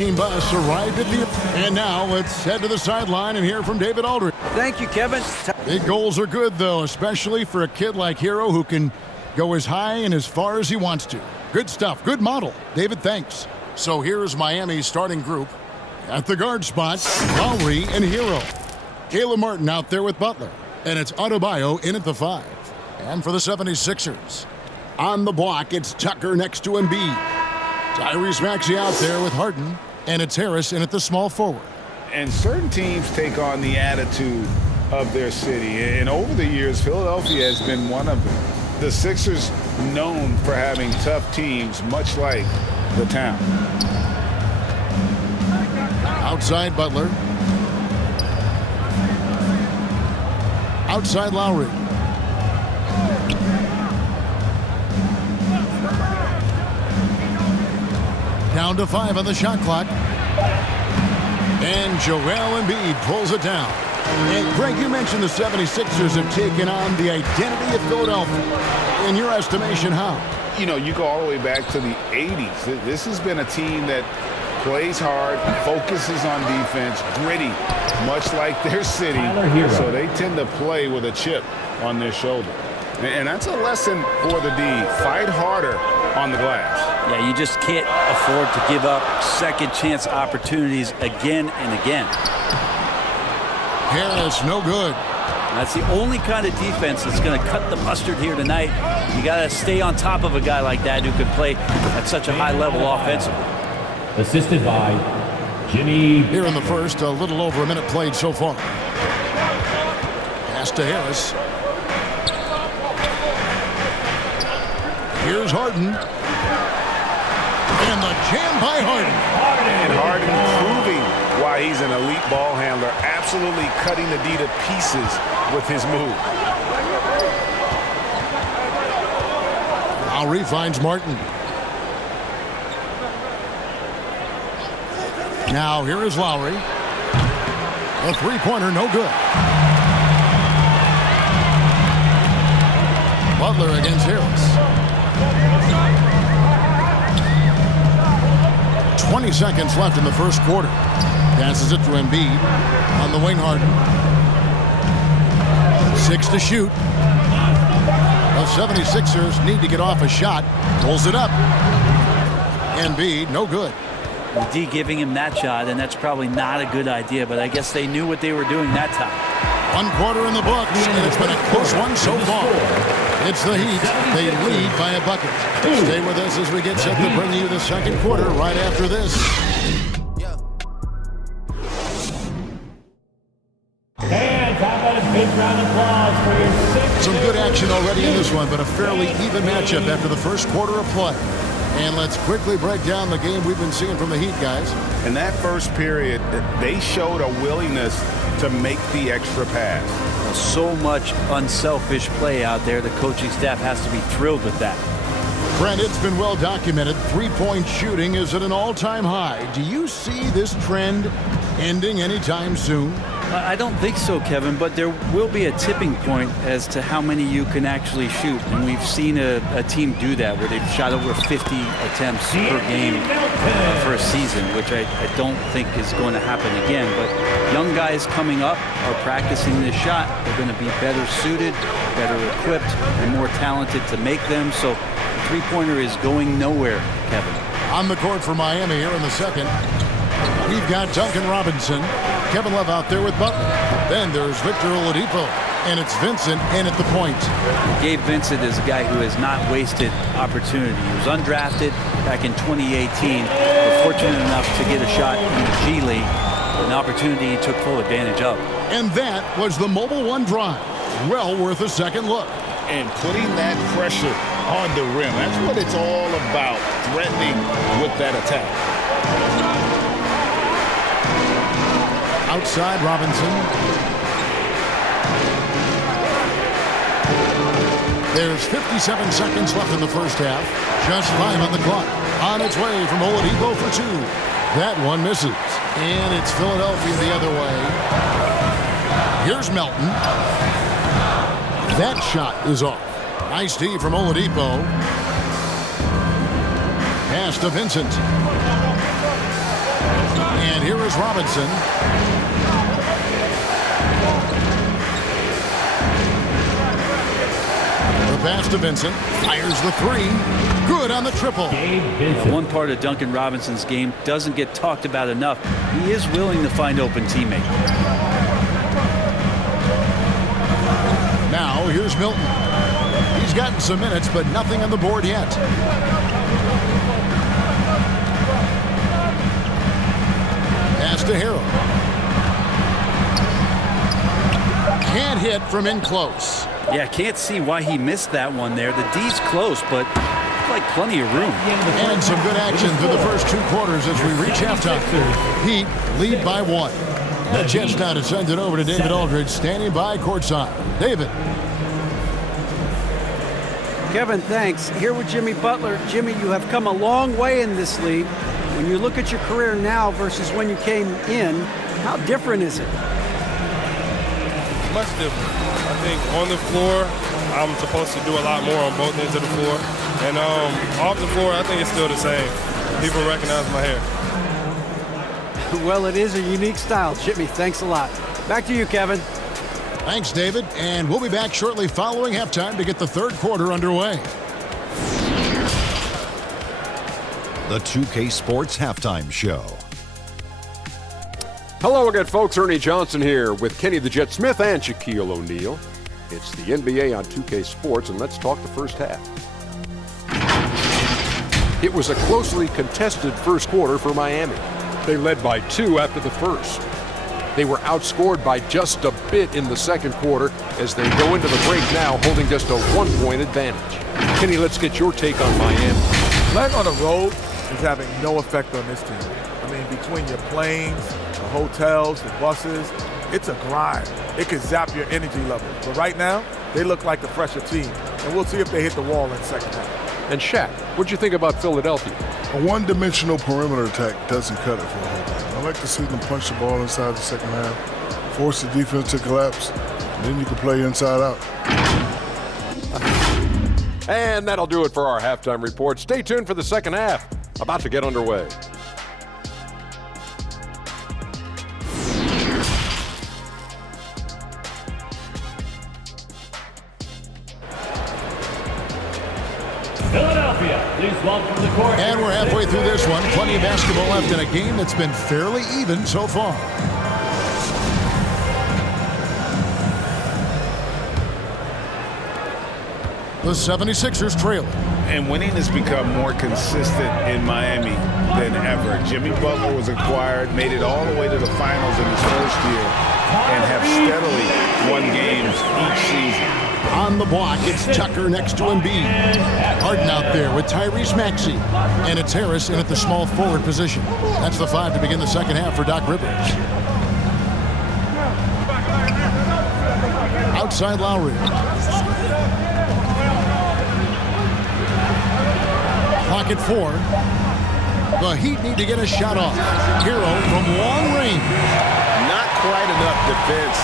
Team bus arrived at the... And now let's head to the sideline and hear from David Aldridge. Thank you, Kevin. Big goals are good, though, especially for a kid like Hero who can go as high and as far as he wants to. Good stuff. Good model. David, thanks. So here's Miami's starting group. At the guard spot, Lowry and Hero. Caleb Martin out there with Butler. And it's Adebayo in at the 5. And for the 76ers, on the block, it's Tucker next to Embiid. Tyrese Maxey out there with Harden. And it's Harris in at the small forward. And certain teams take on the attitude of their city. And over the years, Philadelphia has been one of them. The Sixers known for having tough teams, much like the town. Outside Butler. Outside Lowry. Down to 5 on the shot clock. And Joel Embiid pulls it down. And Greg, you mentioned the 76ers have taken on the identity of Philadelphia. In your estimation, how? You know, you go all the way back to the 80s. This has been a team that plays hard, focuses on defense, gritty, much like their city. So they tend to play with a chip on their shoulder. And that's a lesson for the D. Fight harder on the glass. Yeah, you just can't afford to give up second chance opportunities again and again. Harris, no good. That's the only kind of defense that's going to cut the mustard here tonight. You got to stay on top of a guy like that who can play at such a high level offensively. Assisted by Jimmy. Here in the first, a little over a minute played so far. Pass to Harris. Here's Harden. And the jam by Harden. And Harden proving why he's an elite ball handler. Absolutely cutting the D to pieces with his move. Lowry finds Martin. Now here is Lowry. A three-pointer, no good. Butler against Harris. 20 seconds left in the first quarter. Passes it to Embiid on the wing. Harden. 6 to shoot. The 76ers need to get off a shot. Pulls it up. Embiid, no good. The D giving him that shot, and that's probably not a good idea, but I guess they knew what they were doing that time. 1 quarter in the books, and it's been a close one so far. It's the Heat. They lead by a bucket. Stay with us as we get set to bring you the second quarter right after this. Fans, how about a big round of applause for your Sixers? Some good action already in this one, but a fairly even matchup after the first quarter of play. And let's quickly break down the game we've been seeing from the Heat, guys. In that first period, they showed a willingness to make the extra pass. So much unselfish play out there. The coaching staff has to be thrilled with that. Brent, it's been well documented. Three-point shooting is at an all-time high. Do you see this trend ending anytime soon? I don't think so, Kevin, but there will be a tipping point as to how many you can actually shoot. And we've seen a team do that where they've shot over 50 attempts per game for a season, which I don't think is going to happen again. But young guys coming up are practicing this shot. They're going to be better suited, better equipped, and more talented to make them. So the three-pointer is going nowhere, Kevin. On the court for Miami here in the second. We've got Duncan Robinson, Kevin Love out there with Butler. Then there's Victor Oladipo, and it's Vincent in at the point. Gabe Vincent is a guy who has not wasted opportunity. He was undrafted back in 2018, but fortunate enough to get a shot in the G League, an opportunity he took full advantage of. And that was the Mobile One drive. Well worth a second look. And putting that pressure on the rim. That's what it's all about, threatening with that attack. Outside Robinson. There's 57 seconds left in the first half. Just 5 on the clock. On its way from Oladipo for 2. That one misses. And it's Philadelphia the other way. Here's Melton. That shot is off. Nice D from Oladipo. Pass to Vincent. And here is Robinson. The pass to Vincent. Fires the three. Good on the triple. One part of Duncan Robinson's game doesn't get talked about enough. He is willing to find open teammates. Now here's Milton. He's gotten some minutes, but nothing on the board yet. Pass to Harrell. Can't hit from in close. Yeah, can't see why he missed that one there. The D's close, but like plenty of room. And some good action through the first 2 quarters as we reach halftime. Heat lead by 1. The Jets now to send it over to David Aldridge, standing by courtside. David. Kevin, thanks. Here with Jimmy Butler. Jimmy, you have come a long way in this league. When you look at your career now versus when you came in, how different is it? Much different. I think on the floor, I'm supposed to do a lot more on both ends of the floor. And off the floor, I think it's still the same. People recognize my hair. Well, it is a unique style. Jimmy, thanks a lot. Back to you, Kevin. Thanks, David. And we'll be back shortly following halftime to get the 3rd quarter underway. The 2K Sports Halftime Show. Hello again, folks. Ernie Johnson here with Kenny the Jet Smith and Shaquille O'Neal. It's the NBA on 2K Sports, and let's talk the first half. It was a closely contested first quarter for Miami. They led by 2 after the first. They were outscored by just a bit in the second quarter as they go into the break now holding just a 1-point advantage. Kenny, let's get your take on Miami. Playing on the road is having no effect on this team. I mean, between your planes, the hotels, the buses, it's a grind. It could zap your energy level. But right now, they look like the fresher team. And we'll see if they hit the wall in the second half. And Shaq, what'd you think about Philadelphia? A one-dimensional perimeter attack doesn't cut it for a whole game. I like to see them punch the ball inside the second half, force the defense to collapse, and then you can play inside out. And that'll do it for our halftime report. Stay tuned for the second half. About to get underway. Philadelphia, please welcome to the court. And we're halfway through this one. Plenty of basketball left in a game that's been fairly even so far. The 76ers trail. And winning has become more consistent in Miami than ever. Jimmy Butler was acquired, made it all the way to the finals in his first year, and have steadily won games each season. On the block, it's Tucker next to Embiid. Harden out there with Tyrese Maxey. And it's Harris in at the small forward position. That's the 5 to begin the second half for Doc Rivers. Outside Lowry. Clock at 4. The Heat need to get a shot off. Hero from long range. Not quite enough defense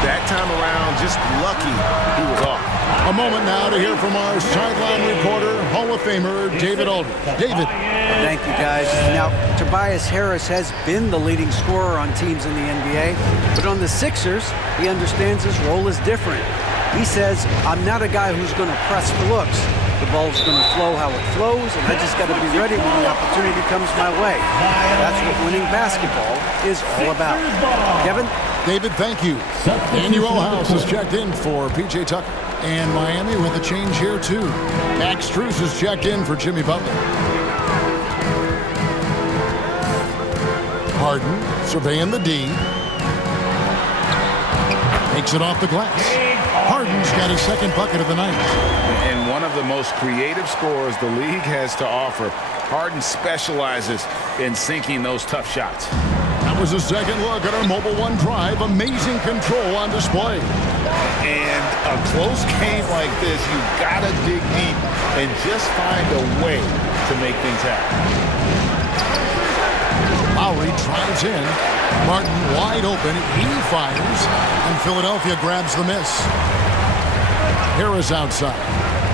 that time around. Just lucky he was off. A moment now to hear from our sideline reporter, Hall of Famer David Aldridge. David. Thank you, guys. Now, Tobias Harris has been the leading scorer on teams in the NBA, but on the Sixers, he understands his role is different. He says, I'm not a guy who's going to press for looks. The ball's going to flow how it flows, and I just got to be ready when the opportunity comes my way. That's what winning basketball is all about. Kevin? David, thank you. Daniel House has checked in for P.J. Tucker. And Miami with a change here, too. Max Strus has checked in for Jimmy Butler. Harden surveying the D. Makes it off the glass. Harden's got his second bucket of the night. And one of the most creative scorers the league has to offer. Harden specializes in sinking those tough shots. That was a second look at our Mobile One drive. Amazing control on display. And a close game like this, you've got to dig deep and just find a way to make things happen. Lowry drives in. Martin wide open. He fires. And Philadelphia grabs the miss. Harris outside.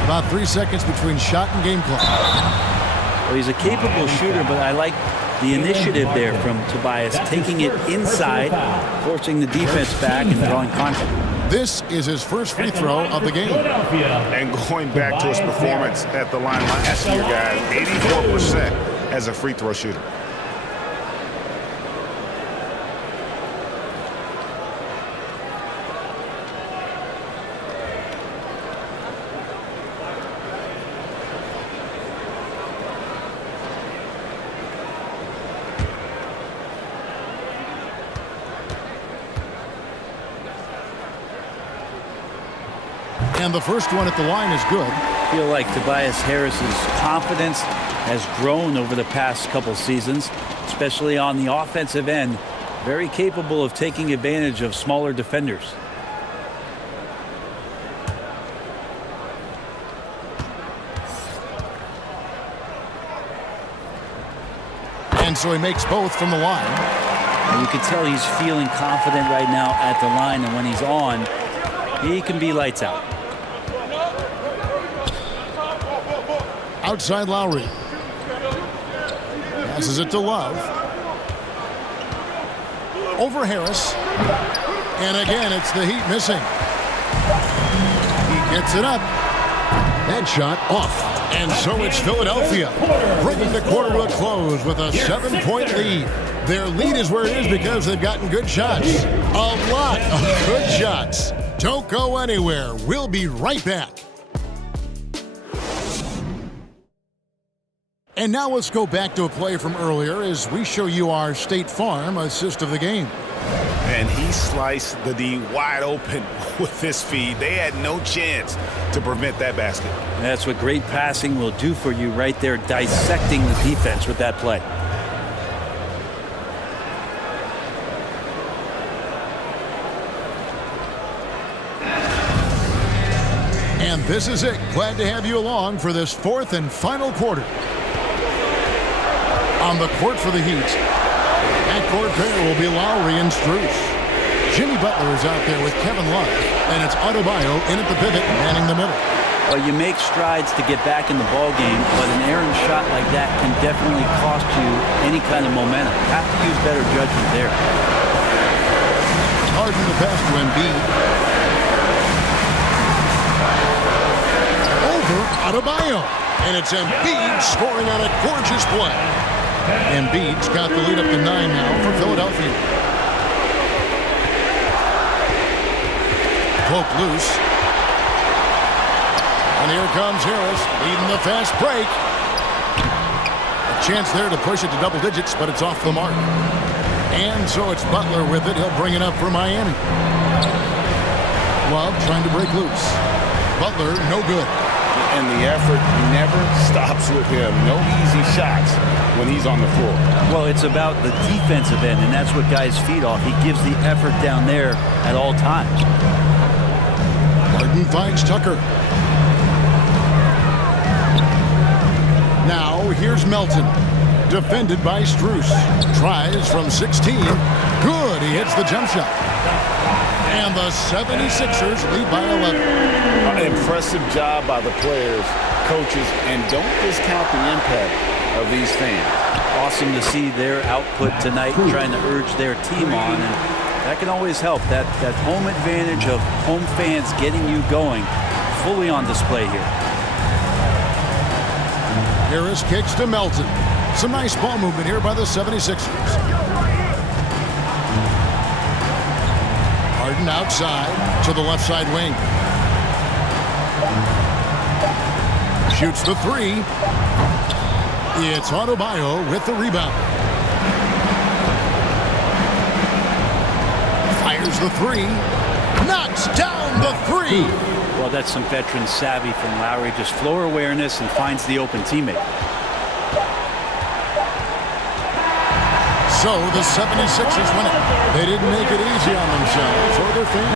About 3 seconds between shot and game clock. Well, he's a capable shooter, but I like The initiative there from Tobias, taking it inside, forcing the defense back and drawing contact. This is his first free throw of the game. And going back to his performance at the line last year, guys, 84% as a free throw shooter. And the first one at the line is good. I feel like Tobias Harris's confidence has grown over the past couple seasons, especially on the offensive end. Very capable of taking advantage of smaller defenders. And so he makes both from the line. And you can tell he's feeling confident right now at the line, and when he's on, he can be lights out. Outside Lowry. Passes it to Love. Over Harris. And again, it's the Heat missing. He gets it up. That shot off. And so it's Philadelphia bringing the quarter to a close with a 7-point lead. Their lead is where it is because they've gotten good shots. A lot of good shots. Don't go anywhere. We'll be right back. And now let's go back to a play from earlier as we show you our State Farm assist of the game. And he sliced the D wide open with this feed. They had no chance to prevent that basket. That's what great passing will do for you right there, dissecting the defense with that play. And this is it. Glad to have you along for this fourth and final quarter. On the court for the Heat, backcourt pair will be Lowry and Strus. Jimmy Butler is out there with Kevin Love, and it's Adebayo in at the pivot, manning the middle. Well, you make strides to get back in the ball game, but an errant shot like that can definitely cost you any kind of momentum. You have to use better judgment there. Harden the pass to Embiid. Over Adebayo, and it's Embiid scoring on a gorgeous play. Embiid's got the lead up to 9 now for Philadelphia. Poke loose. And here comes Harris leading the fast break. A chance there to push it to double digits, but it's off the mark. And so it's Butler with it. He'll bring it up for Miami. Love trying to break loose. Butler, no good. And the effort never stops with him. No easy shots when he's on the floor. Well, it's about the defensive end, and that's what guys feed off. He gives the effort down there at all times. Harden finds Tucker. Now here's Melton. Defended by Strus. Tries from 16. Good. He hits the jump shot. And the 76ers lead by 11. An impressive job by the players, coaches, and don't discount the impact of these fans. Awesome to see their output tonight, trying to urge their team on, and that can always help. That home advantage of home fans getting you going, fully on display here. Harris kicks to Melton. Some nice ball movement here by the 76ers. Harden outside to the left side wing. Shoots the three. It's Adebayo with the rebound. Fires the three. Knocks down the three. Well, that's some veteran savvy from Lowry. Just floor awareness and finds the open teammate. So the 76ers win it. They didn't make it easy on themselves or their fans.